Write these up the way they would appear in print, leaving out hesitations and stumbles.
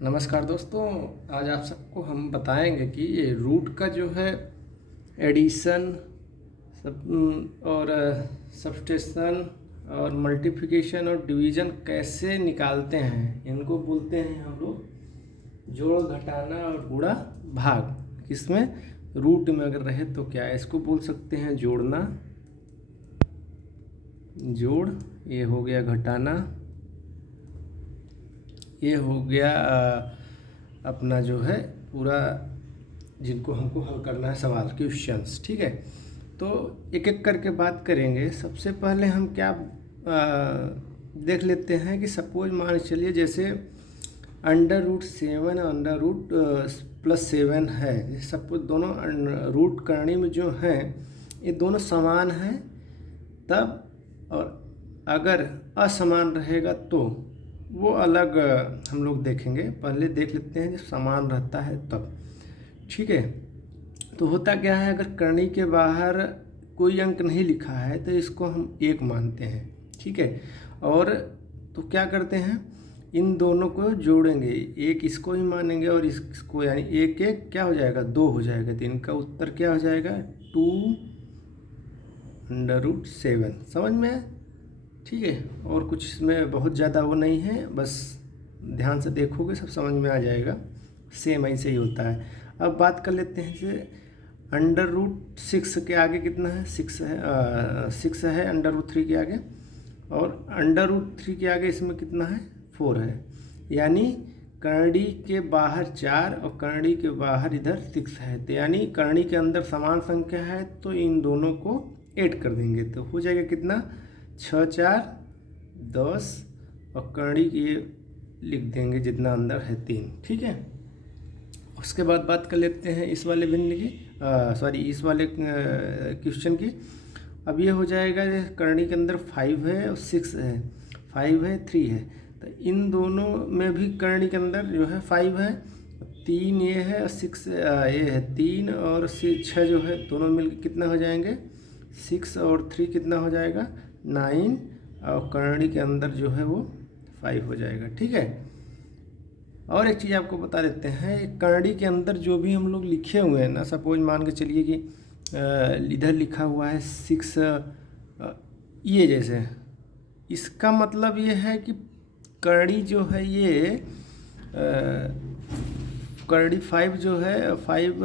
नमस्कार दोस्तों। आज आप सबको हम बताएंगे कि ये रूट का जो है एडिशन और सब्सट्रैक्शन और मल्टीप्लिकेशन और डिवीज़न कैसे निकालते हैं। इनको बोलते हैं हम लोग जोड़, घटाना और गुणा भाग। इसमें रूट में अगर रहे तो क्या है, इसको बोल सकते हैं जोड़ना, जोड़, ये हो गया घटाना, ये हो गया अपना जो है पूरा जिनको हमको हल करना है सवाल, क्वेश्चंस। ठीक है, तो एक एक करके बात करेंगे। सबसे पहले हम क्या देख लेते हैं कि सपोज मान चलिए जैसे √7 √+7 है। सपोज दोनों रूट करनी में जो हैं ये दोनों समान हैं तब, और अगर असमान रहेगा तो वो अलग हम लोग देखेंगे। पहले देख लेते हैं जब समान रहता है तब। ठीक है, तो होता क्या है, अगर करनी के बाहर कोई अंक नहीं लिखा है तो इसको हम एक मानते हैं। ठीक है, और तो क्या करते हैं, इन दोनों को जोड़ेंगे, एक इसको ही मानेंगे और इसको, यानी एक एक क्या हो जाएगा, 2 हो जाएगा। तो इनका उत्तर क्या हो जाएगा, 2√7। समझ में है? ठीक है, और कुछ इसमें बहुत ज़्यादा वो नहीं है, बस ध्यान से देखोगे सब समझ में आ जाएगा। सेम ऐसे ही होता है। अब बात कर लेते हैं जैसे √6 के आगे कितना है, 6 है, 6 है √3 के आगे, और √3 के आगे इसमें कितना है, 4 है। यानी करणी के बाहर 4 और करणी के बाहर इधर 6 है। तो यानी करणी के अंदर समान संख्या है तो इन दोनों को ऐड कर देंगे तो हो जाएगा कितना, 6 4 10, और करणी ये लिख देंगे जितना अंदर है 3। ठीक है, उसके बाद बात कर लेते हैं इस वाले भिन्न की, इस वाले क्वेश्चन की। अब ये हो जाएगा, करणी के अंदर 5 है और 6 है, 5 है 3 है। तो इन दोनों में भी करणी के अंदर जो है 5 है, 3 ये है और 6 ये है, 3 और 6 जो है दोनों मिलकर कितना हो जाएंगे, 6 और 3 कितना हो जाएगा, 9, और करणी के अंदर जो है वो 5 हो जाएगा। ठीक है, और एक चीज़ आपको बता देते हैं, करणी के अंदर जो भी हम लोग लिखे हुए हैं ना, सपोज मान के चलिए कि इधर लिखा हुआ है 6, ये जैसे, इसका मतलब ये है कि करणी जो है ये करणी 5 जो है, 5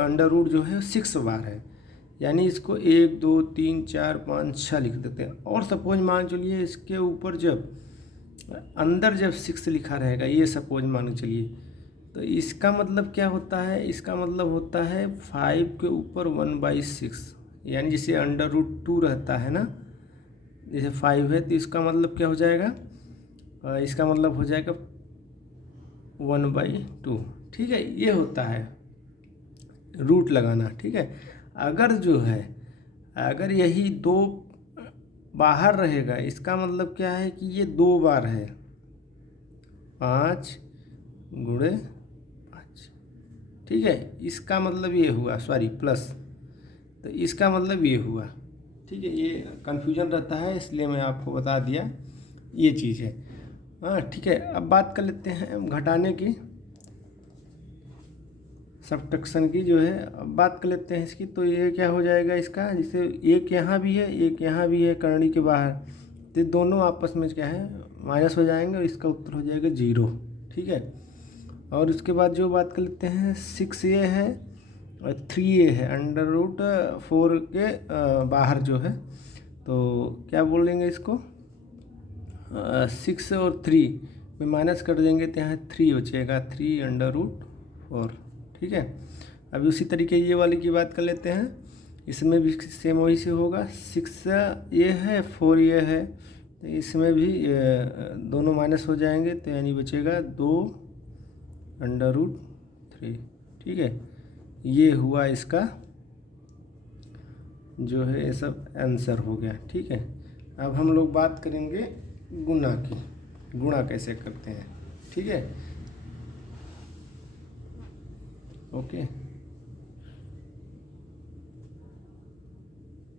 अंडर रूट जो है 6 बार है। यानी इसको 1 2 3 4 5 6 लिख देते हैं। और सपोज मान चलिए इसके ऊपर जब अंदर जब 6 लिखा रहेगा, ये सपोज मान के चलिए, तो इसका मतलब क्या होता है, इसका मतलब होता है 5 के ऊपर 1/6। यानी जैसे √2 रहता है ना, जैसे 5 है तो इसका मतलब क्या हो जाएगा, इसका मतलब हो जाएगा 1/2। ठीक है, ये होता है रूट लगाना। ठीक है, अगर जो है, अगर यही 2 बाहर रहेगा, इसका मतलब क्या है कि ये 2 बार है, 5 गुणे 5। ठीक है, इसका मतलब ये हुआ, प्लस, तो इसका मतलब ये हुआ। ठीक है, ये कन्फ्यूजन रहता है इसलिए मैं आपको बता दिया, ये चीज़ है। हाँ ठीक है, अब बात कर लेते हैं घटाने की, सब्ट्रैक्शन की जो है। अब बात कर लेते हैं इसकी, तो ये क्या हो जाएगा इसका, जैसे एक यहाँ भी है एक यहाँ भी है करणी के बाहर, तो दोनों आपस में क्या है, माइनस हो जाएंगे और इसका उत्तर हो जाएगा 0। ठीक है, और उसके बाद जो बात कर लेते हैं, 6 ये है और 3 ये है, √4 के बाहर जो है, तो क्या बोलेंगे इसको, 6 और 3 में माइनस कर देंगे तो यहाँ 3 बचेगा, 3√4। ठीक है, अभी उसी तरीके ये वाली की बात कर लेते हैं। इसमें भी सेम वही से होगा, 6 ये है 4 ये है, तो इसमें भी दोनों माइनस हो जाएंगे तो यानी बचेगा 2√3। ठीक है, ये हुआ इसका जो है, ये सब आंसर हो गया। ठीक है, अब हम लोग बात करेंगे गुणा की, गुणा कैसे करते हैं। ठीक है, ओके,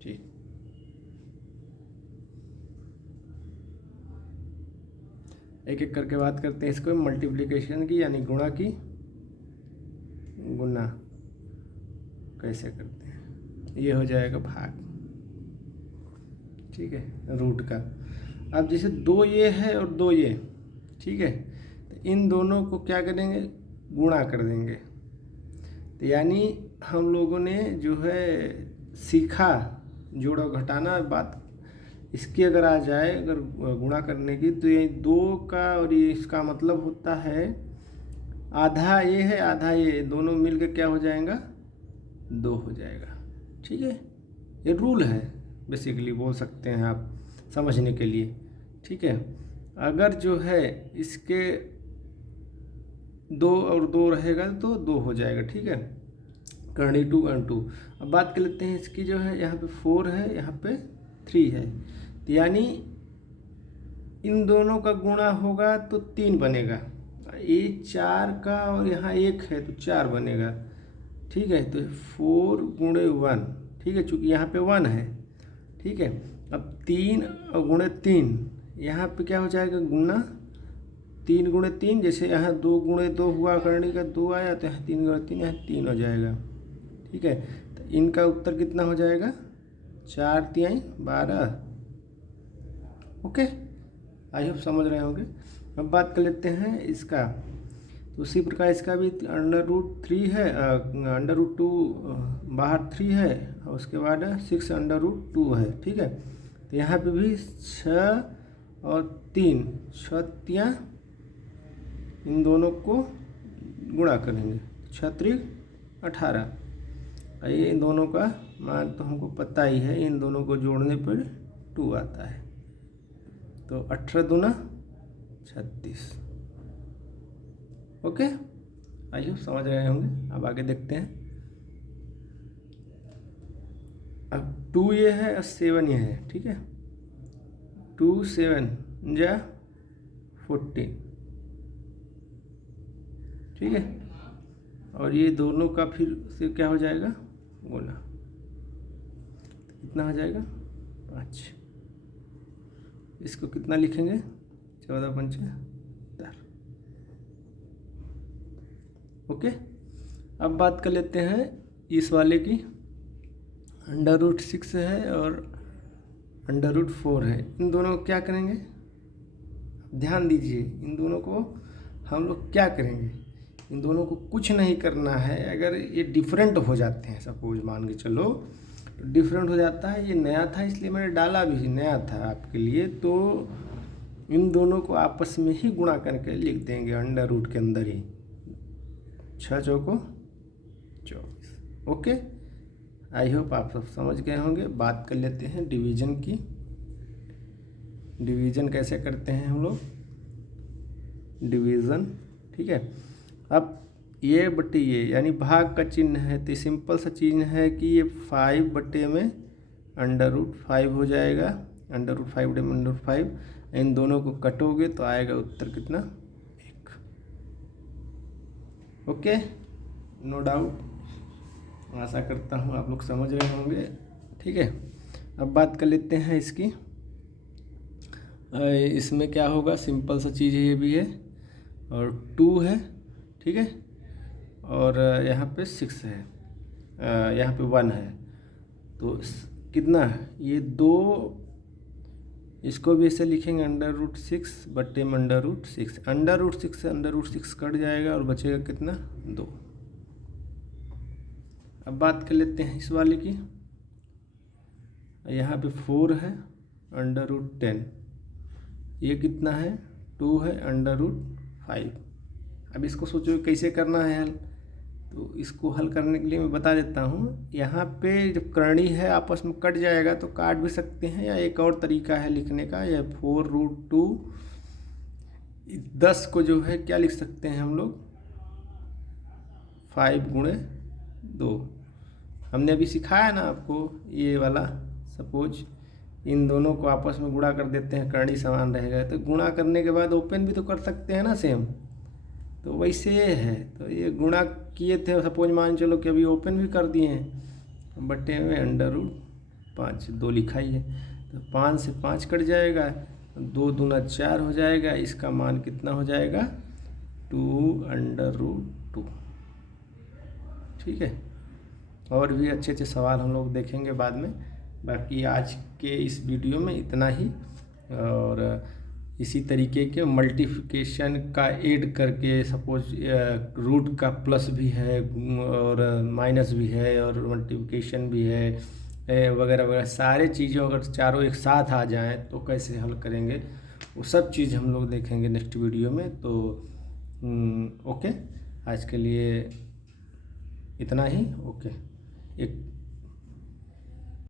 ठीक। एक एक करके बात करते हैं इसको मल्टीप्लिकेशन की, यानी गुणा की। गुना कैसे करते हैं, ये हो जाएगा भाग, ठीक है, रूट का। अब जैसे 2 ये है और 2 ये, ठीक है, तो इन दोनों को क्या करेंगे, गुणा कर देंगे। तो यानी हम लोगों ने जो है सीखा जोड़ो घटाना बात, इसकी अगर आ जाए अगर गुणा करने की, तो ये 2 का और ये इसका मतलब होता है आधा ये है आधा ये, दोनों मिल के क्या हो जाएगा, 2 हो जाएगा, ठीक है। ये रूल है बेसिकली, बोल सकते हैं आप समझने के लिए, ठीक है। अगर जो है इसके 2 और 2 रहेगा तो 2 हो जाएगा, ठीक है, करनी 2 और 2। अब बात कर लेते हैं इसकी, जो है यहाँ पे 4 है, यहाँ पे 3 है, तो यानी इन दोनों का गुणा होगा तो 3 बनेगा, ये 4 का और यहाँ 1 है तो 4 बनेगा, ठीक है। तो 4 गुणे 1, ठीक है, चूँकि यहाँ पे 1 है, ठीक है। अब 3 और गुणे 3, यहाँ पे क्या हो जाएगा, गुना 3 गुणे 3, जैसे यहाँ 2 गुणे 2 हुआ, करनी का 2 आया, तो यहाँ 3 गुणे 3, यहाँ 3 हो जाएगा, ठीक है। तो इनका उत्तर कितना हो जाएगा, 4 तिहाई 12। ओके, आई होप समझ रहे होंगे। अब बात कर लेते हैं इसका, तो उसी प्रकार इसका भी √3 है, √2 बाहर 3 है, और उसके बाद 6 √2 है, ठीक है। तो यहाँ पे भी 6 और 3, 6 तिया इन दोनों को गुणा करेंगे, 6 त्रिक 18। ये इन दोनों का मान तो हमको पता ही है, इन दोनों को जोड़ने पर 2 आता है, तो 18 दूना 36। ओके, आइए समझ रहे होंगे। अब आगे देखते हैं। अब 2 ये है और 7 ये है, ठीक है। 2 7 जा 14, ठीक है, और ये दोनों का फिर से क्या हो जाएगा, गुना, कितना हो जाएगा 5। इसको कितना लिखेंगे, 14 पंचे 10। ओके, अब बात कर लेते हैं इस वाले की, √6 है और √4 है, इन दोनों को क्या करेंगे, ध्यान दीजिए, इन दोनों को हम लोग क्या करेंगे, इन दोनों को कुछ नहीं करना है। अगर ये डिफरेंट हो जाते हैं, सपोज मान के चलो डिफरेंट हो जाता है, ये नया था इसलिए मैंने डाला भी, नया था आपके लिए, तो इन दोनों को आपस में ही गुणा करके लिख देंगे √ के अंदर ही, 6 चौको 24। ओके, आई होप आप सब समझ गए होंगे। बात कर लेते हैं डिवीज़न की। डिवीज़न कैसे करते हैं हम लोग, डिवीज़न, ठीक है। अब ये बटे ये, यानी भाग का चिन्ह है, तो सिंपल सा चीज़ है कि ये 5 बटे में √5 हो जाएगा, √5 बटे में √5, इन दोनों को कटोगे तो आएगा उत्तर कितना, 1। ओके, नो डाउट, आशा करता हूँ आप लोग समझ रहे होंगे, ठीक है। अब बात कर लेते हैं इसकी, इसमें क्या होगा, सिंपल सा चीज़ ये भी है, और 2 है, ठीक है, और यहाँ पे 6 है, यहाँ पे 1 है, तो कितना है ये 2, इसको भी ऐसे लिखेंगे √6 बटे में √6, √6 से √6 कट जाएगा और बचेगा कितना, 2। अब बात कर लेते हैं इस वाले की, यहाँ पे 4 है, √10, ये कितना है, 2 है, √5। अब इसको सोचो कैसे करना है हल, तो इसको हल करने के लिए मैं बता देता हूँ। यहाँ पे जब करणी है आपस में कट जाएगा तो काट भी सकते हैं, या एक और तरीका है लिखने का, या 4√2, 10 को जो है क्या लिख सकते हैं हम लोग, 5 गुणे 2। हमने अभी सिखाया ना आपको ये वाला, सपोज इन दोनों को आपस में गुणा कर देते हैं, करणी समान रहेगा, तो गुणा करने के बाद ओपन भी तो कर सकते हैं ना सेम, तो वैसे ये है। तो ये गुणा किए थे, सपोज मान चलो कि अभी ओपन भी कर दिए हैं, बटे में √5, 2 लिखा ही है, तो 5 से 5 कट जाएगा, 2 दूना 4 हो जाएगा, इसका मान कितना हो जाएगा 2√2। ठीक है, और भी अच्छे अच्छे सवाल हम लोग देखेंगे बाद में। बाकी आज के इस वीडियो में इतना ही, और इसी तरीके के मल्टीप्लिकेशन का ऐड करके, सपोज रूट का प्लस भी है और माइनस भी है और मल्टीप्लिकेशन भी है वगैरह वगैरह, सारे चीज़ें अगर चारों एक साथ आ जाएं तो कैसे हल करेंगे, वो सब चीज़ हम लोग देखेंगे नेक्स्ट वीडियो में। तो ओके, आज के लिए इतना ही। ओके, एक